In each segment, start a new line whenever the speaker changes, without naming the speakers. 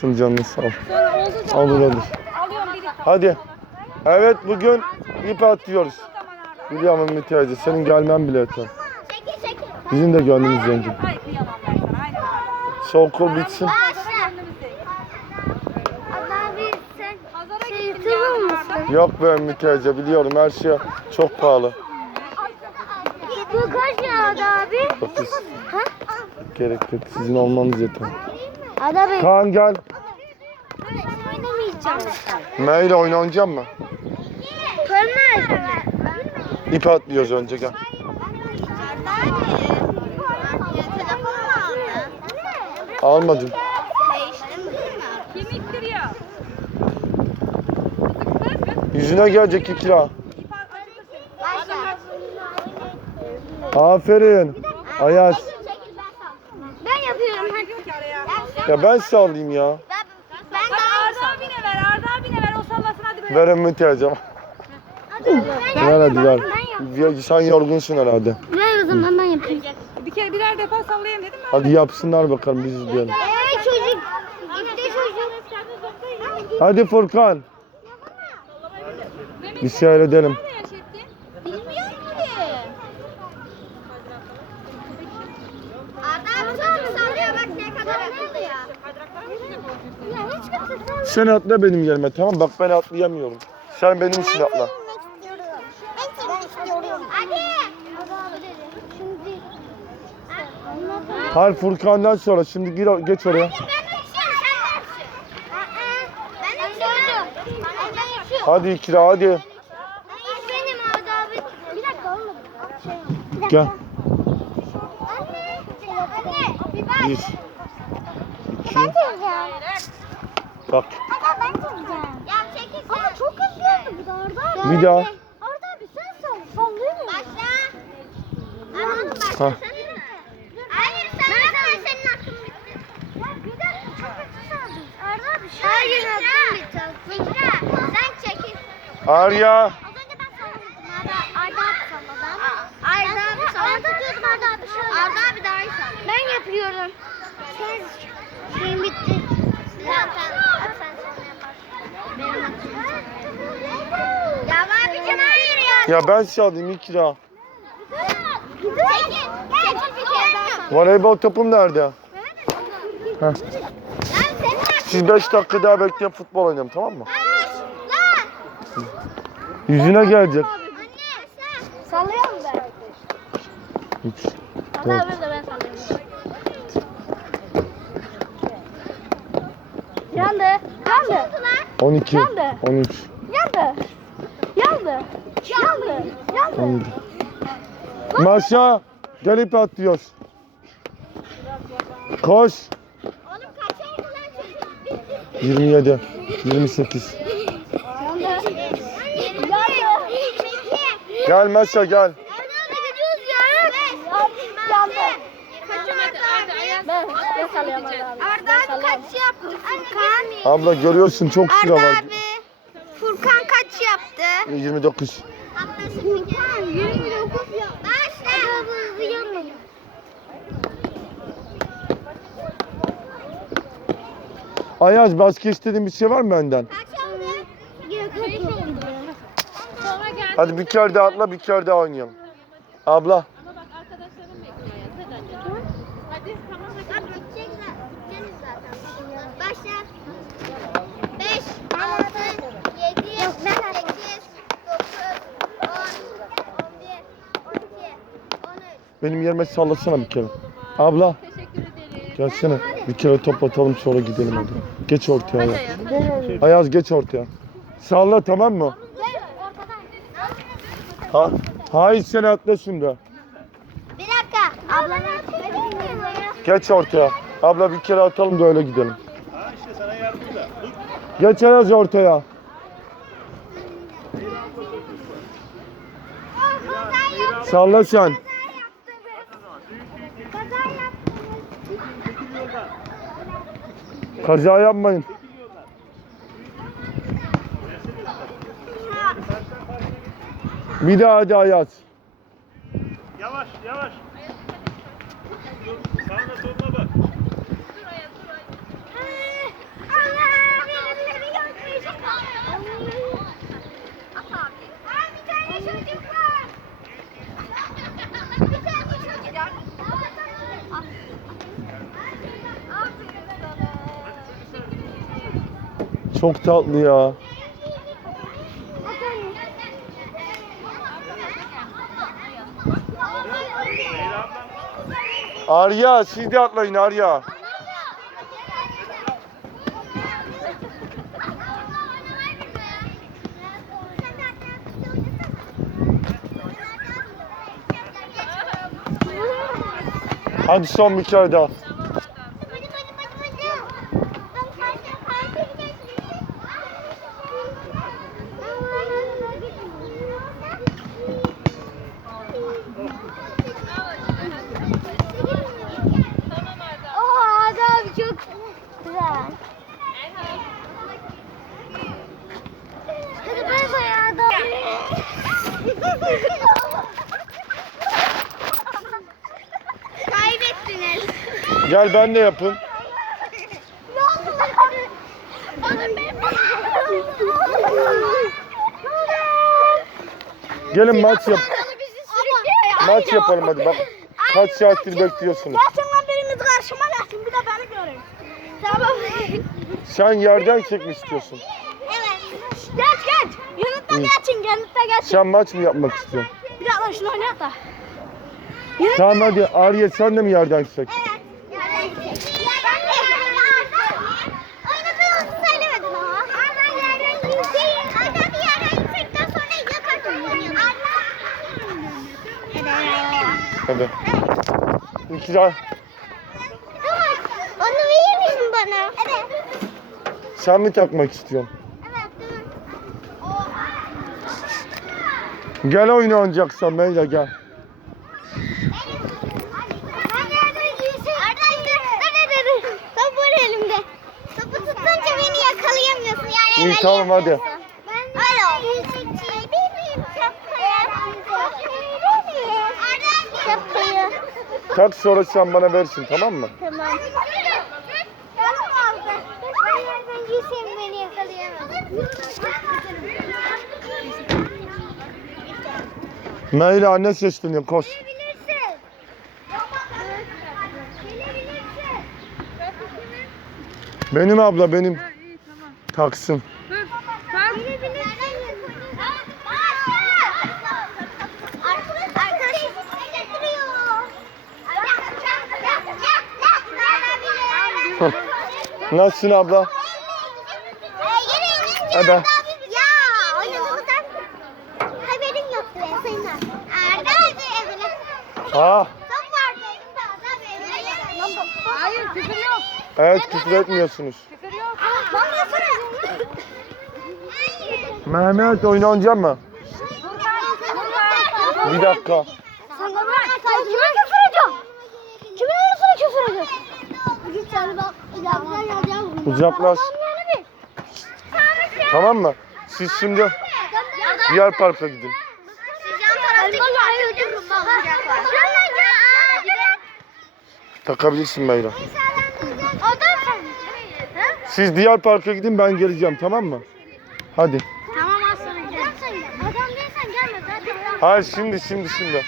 Sın canını sağ ol. Olur olur. Hadi. Evet bugün ip
arada.
Biliyorum Ümit teyze. Senin gelmen bile yeter.
Çekil çekil.
Bizim de gönlümüz zengin. Şu okul bitsin.
Şey.
Yok be Ümit teyze biliyorum her şey çok pahalı.
Bu kaç liraydı abi?
Dokuz. Gerek yok. Sizin olmanız yeter.
Ada Bey.
Kaan gel.
Oynamayacağım.
Meyle oynayacak mı?
Körmez.
İp atlıyoruz önce gel. Almadım. Yüzüne gelecek
seni.
Aferin. Ayaz.
Ben yapıyorum.
Ya ben sallayayım ya.
Ben
Hadi
daha
Arda abine ver, Arda abine ver. O sallasın hadi böyle.
Ver Ümit teyzem. Ver hadi ver. Ya, Sen yorgunsun herhalde.
Ver o zaman ben yapayım.
Bir kere birer defa sallayayım dedim mi?
Hadi yapsınlar bakalım biz izleyelim.
Eee çocuk. Gitti çocuk.
Hadi Furkan. Bir seyredelim.
Ne yaş ettin?
Bilmiyorum ki. Arda abi çok sallıyor bak ne kadar akıllı ya. Ya hiç kimse sallıyor.
Sen atla benim yerime tamam bak ben atlayamıyorum. Sen benim için atla.
Ben seni istiyorum. Hadi. Şimdi.
Hayır Furkan'dan sonra şimdi gir, geç oraya.
Ben uçuyorum sen de Ben uçuyorum. Ben uçuyorum.
Hadi ikra hadi.
İlk benim Arda abi. Bir dakika olmadı. Bir dakika.
Gel.
Anne. Anne. Bir bak.
Bir, iki,
Ben çekeceğim.
bak.
Ama ben çekeceğim. Ya çekil Ama çok hızlı oldu bu da Arda abi.
Bir daha.
Arda abi sen sal. Sallıyor mu? Başla. Anladım başla.
Ha.
Hayır sen ben senin aklın bitti. Ya bir dakika çok hızlı saldın. Arda abi şöyle. Hayır aklın bitti. Fikra sen çekil.
Arya.
Az önce ben sallamıştım. Arda, Arda abi salladı ama. Arda abi salladı. Ben tutuyordum Arda abi şöyle. Arda abi daha iyi salladı. Ben yapıyorum. Sen şeyin bitti. Tamam tamam. Sonra yaparsın. Benim Ya abicim hayır ya.
Ya ben
bir kere daha salla.
Voleybol topum nerede? Heh. Siz 5 dakika daha bekleyin futbol oynayalım tamam mı? Yüzüne gelecek.
Anne. Sallıyorum ben.
3,
Allah
4,
öyle de ben sallıyorum. Yandı. Yandı.
12,
Yandı.
13,
Yandı. Yandı. Yandı. Yandı.
17. Maşa. Gel ip atlıyoruz. Koş.
Oğlum kaç oldu lan çocuk?
27, 28.
Yandı. Yandı. 22.
Gel Maşa gel.
Yandı. Abi? Ben, ben kaç yaptı Furkan?
Abla görüyorsun çok sıra
Arda
var.
abi. Furkan kaç yaptı?
29.
Furkan 29 ya. Başla. Yanmadı.
Ayaz başka istediğin bir şey var mı benden?
Kaç oldu? Sonra.
Hadi bir kere daha atla bir kere daha oynayalım. Abla.
Ama bak arkadaşlarım bekliyor ya. Hadi anne. Hadi tamam hadi. Abi gidecekler. Gideceğiz zaten. Başla. 5, 6, 7, 8, 9, 10, 11, 12, 13.
Benim yerime sallasana bir kere. Abla. Gelsene. Bir kere top atalım sonra gidelim hadi. Geç ortaya Ayaz. Ayaz geç ortaya. Salla tamam mı? Ha? Hayır sen atla şimdi.
Bir dakika. Abla?
Geç ortaya. Abla bir kere atalım da öyle gidelim. Geç Ayaz ortaya. Salla sen. Kaza yapmayın. Bir daha hadi Ayaz.
Yavaş yavaş.
Çok tatlı ya. Arya siz de atlayın Arya. Hadi son bir kere daha.
Oha Arda abi çok güzel. Hadi bay bay Arda Kaybettiniz.
Gel ben de yapın. Gelin maç yap. Maç yapalım hadi bak. Kaç saattir bekliyorsunuz.
Gerçekten birimiz karşıma gelsin bir de beni görün. Tamam.
Sen yerden çekmek istiyorsun.
evet. Geç geç. Yanıtta geçin yanıtta geçin.
Sen maç mı yapmak istiyorsun?
Bir dakika şunu oynayalım da.
Tamam hadi Arya sen de mi yerden çek?
Evet. Oynadığınızı söylemedin ama. Arda yerden yükseğin. Arda bir yerden yüksekten sonra yakartın.
İki daha.
Onu verir misin bana? Evet.
Sen mi takmak istiyorsun? Gel oyun oynayacaksan Meyla gel.
Top var elimde. Topu tutunca beni yakalayamıyorsun. Yani
İyi, tamam, hadi.
yapıyorsun. Alo. Bebeğim şapkayı. Şapkayı.
Tak sonra sen bana versin tamam mı?
Tamam. Ben yerden giysem beni yakalayamaz.
Meyla anne sesleniyor koş.
Gelebilirsin. Gelebilirsin.
Benim abla benim. Taksın. Nasılsın abla? Hadi.
Ya oynadığımızdan haberim yoktu ben senin. Arda abi evine.
Ah,
Top vardı elimde Arda abi evine.
Hayır küfür yok.
evet küfür etmiyorsunuz.
Küfür yok.
Mehmet oyun oynayacak mı? Bir dakika.
Sen bana küfür ediyorsun? Kimin arasına küfür ediyorsun? Git sen bak.
Uzaklaş. Tamam mı? Siz şimdi diğer parka gidin. Takabilirsin
sen.
Siz diğer parka gidin ben geleceğim tamam mı? Hadi.
Tamam. Adam.
Hayır şimdi şimdi şimdi.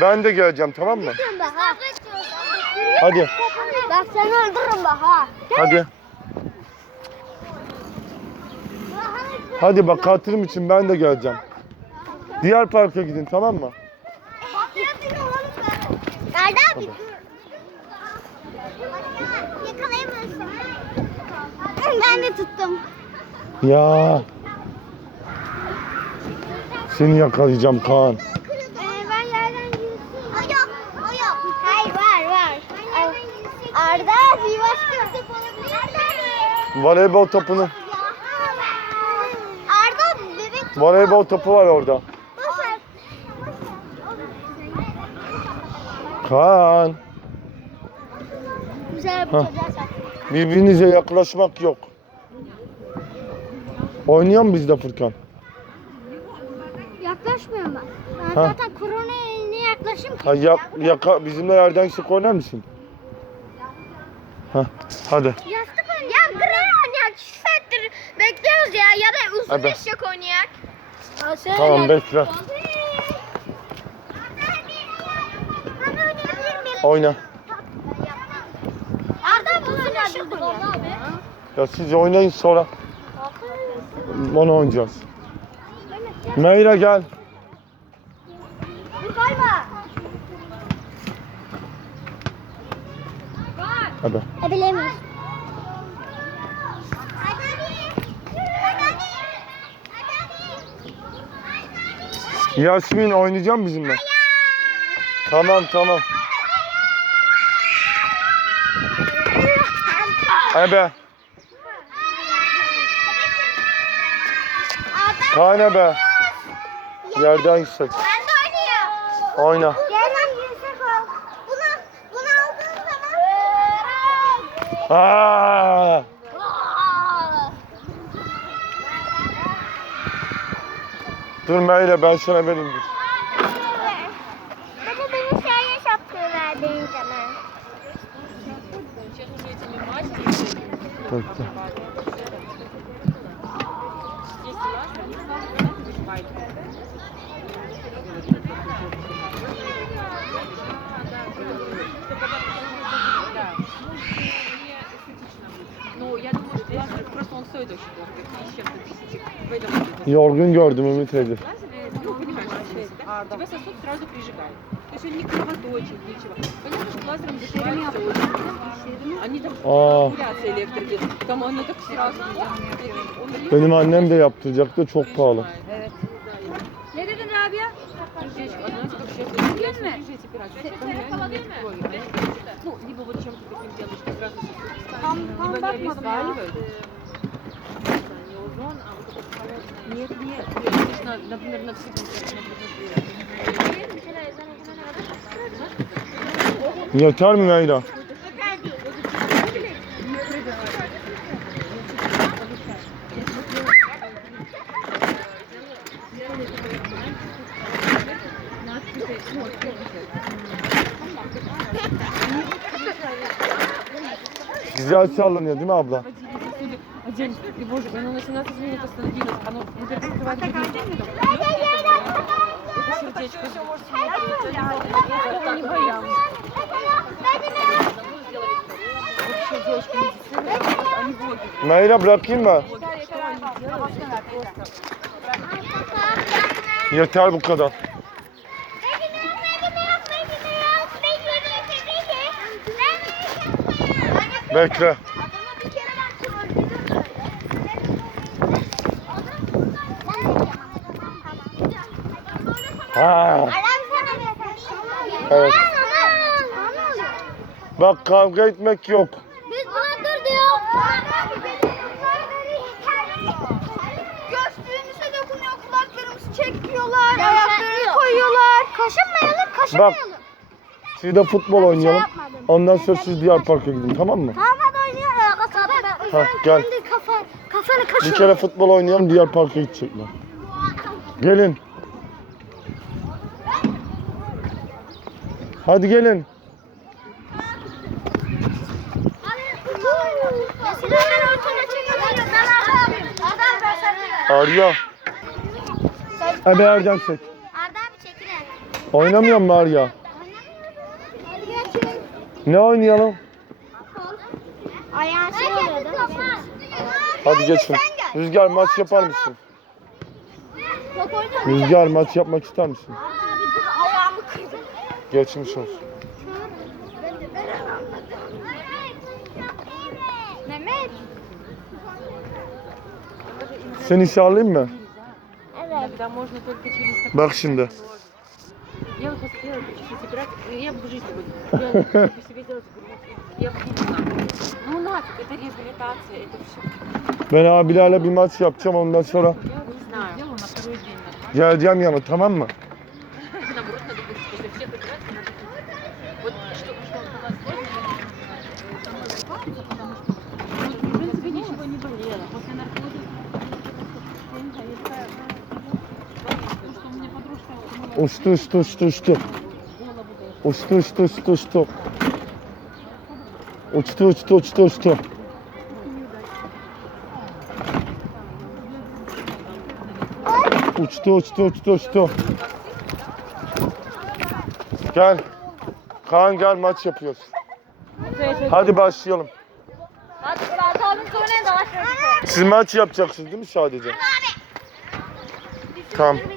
Ben de geleceğim tamam mı? Hadi.
Bak seni öldürürüm bak ha.
Hadi. Hadi bak hatırım için ben de geleceğim. Diğer parka gidin tamam mı?
Nerede abi? Yakalayamazsın. Ben de tuttum.
Ya. Seni yakalayacağım Kaan.
Ee, ben yerden yürüsün. O yok, o yok. Hayır var, var. Arda bir başka top olabilir. Arda
Voleybol topunu.
Arda bebek
Voleybol topu var orada. Kaan.
Güzel bir
Birbirinize yaklaşmak yok. Oynuyor mu bizde Furkan?
Yaklaşmıyorum ben. Ben
Ha.
zaten koronaya ne yaklaşayım ki?
Ha, yak, yaka, bizimle yerden sık oynar mısın? Ha, hadi.
Yastık oynuyor. Ya gri oynayak. İki saattir bekliyoruz ya. Ya da uzun
Hadi.
eşek oynayak.
Tamam bekle. Oyna.
Arda
Ya siz oynayın sonra. Onu oynayacağız. Meyra gel. Hadi.
Bilemiyorum.
Yasmin oynayacak mısın bizimle? Tamam tamam. Ebe. Tane be. Yerden yüksek. Oyna.
Yerden yüksek ol. Bunu, bunu aldığın zaman...
Aa! Dur Meyra ben sana vereyim dur.
Baba beni şeye şapka verdiğin zaman.
Bekle.
Ну, я думаю, что лазер просто он стоит очень дорого. Какие с чем-то тысячи. Поэтому это
Yorgun gördüm Ümit Edi.
лазеры, ну, понимаешь, да? тебя сосуд сразу прижигает. То есть он не кровоточит, ничего. Понятно, что лазером зашивается очень. Они там
Aa,
аккумуляция электрики. Там оно так сразу. Он бьет,
benim annem de yaptıracaktı çok pahalı.
прижимает.
Ne dedin Rabia?
Здесь, а знаете, как сейчас я смотрю, эти операции, там реально нет крови, понимаете? Ну, либо вот чем-то таким делаешь, что сразу сосуд
Tam,
Либо
tam
они
bakmadım ya.
обезболивают. Не озон, а вот этот холодный. Нет, нет, нет, конечно, например, на все
Yeter mi Meyra? Güzel sallanıyor değil mi abla?
Отдельно. И боже, оно на 17 минут остановилось. Оно, во-первых, открывает грудную клетку. Это сердечко. Я не боялась. Вообще, девочки, медицина, они боги.
Meyra bırakayım mı? Yeter bu kadar. Bekle. Ha. Evet. Bak kavga etmek yok.
Biz buna dur diyor.
Göğsümüze dokunuyor, kulaklarımızı çekiyorlar, ayaklarını koyuyorlar.
Kaşınmayalım,
Bak.
kaşınmayalım.
Siz de futbol oynayalım. Ondan sonra siz diğer parka gidin tamam mı?
Tamam hadi oynayalım.
Ha, gel.
Şimdi kafa, kafanı
Bir kere futbol oynayalım diğer parka gidecekler. Gelin. Hadi gelin.
Mesela ben. Arda abi ben
Arya. Hadi Erdem çek.
Arda abi çekilin.
Oynamıyor mu Arya? Ne oynayalım?
Ayağın şey oluyor değil mi?
Hadi geçin. Rüzgar maç yapar mısın? Rüzgar maç yapmak ister misin? Geçmiş olsun. Seni çağırayım mı?
Evet.
Bak şimdi.
Я вот хотела бы чуть-чуть играть, я бы в жизни бы я бы себе делать я бы не знаю. Ну нафиг, это реабилитация, это все.
Ben abilerle bir maç yapacağım ondan sonra
Я не знаю. Сделала на второй день нормально.
geleceğim yana tamam mı? Uçtu uçtu uçtu uçtu. Uçtu uçtu uçtu uçtu. Uçtu uçtu uçtu uçtu. Uçtu uçtu uçtu uçtu. Gel. Kaan gel maç yapıyoruz. Hadi başlayalım. Siz maç yapacaksınız değil mi sadece? Tamam.